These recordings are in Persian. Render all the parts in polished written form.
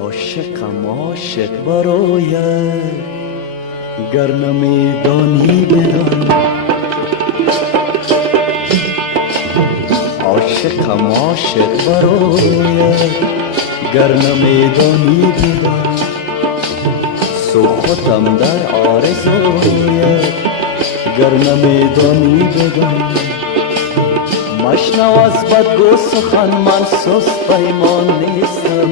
عاشقم عاشق برایت گر نمیدانی بدان. عاشقم عاشق برایت گر نمیدانی بدان. سوختم در آرزویت گر نمیدانی بدان. مشنو از بدگو سخن من سست پیمان نیستم.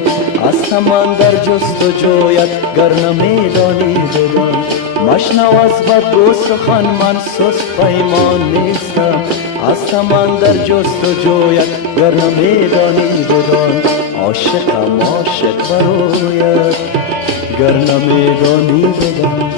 هستم من در جستجویت گر نمیدانی بدان. مشنو از بدگو سخن من سست پیمان نیستم. هستم من در جستجویت گر نمیدانی بدان. عاشقم عاشق برایت گر نمیدانی بدان.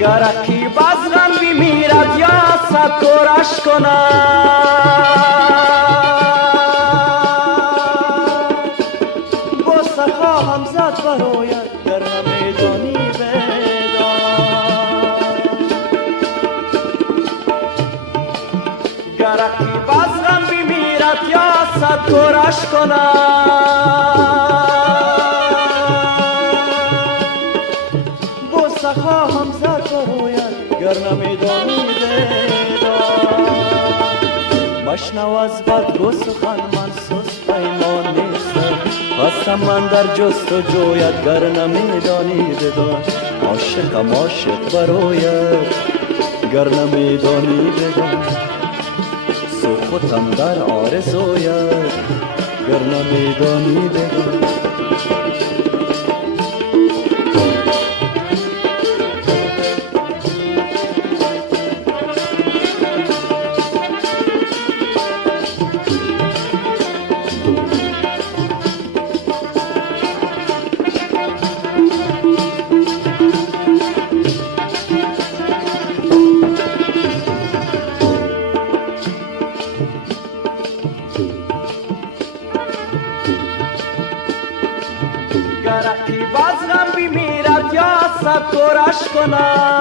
گرکی بزغن بمیرد یا صد دورش کند. بوسه خواهم زد برایت گر نمیدانی بدان. گرکی بزغن بمیرد یا صد دورش کند. بوسه خواهم زد برایت گر نمیدانی بدان. مشنو از بدگو سخن من سست پیمان نیستم. هستم من در جستجویت گر نمیدانی بدان. عاشقم عاشق برایت گر نمیدانی بدان. سوختم در آرزویت گر نمیدانی بدان. گرکی بزغن بمیرد یا صد دورش کند.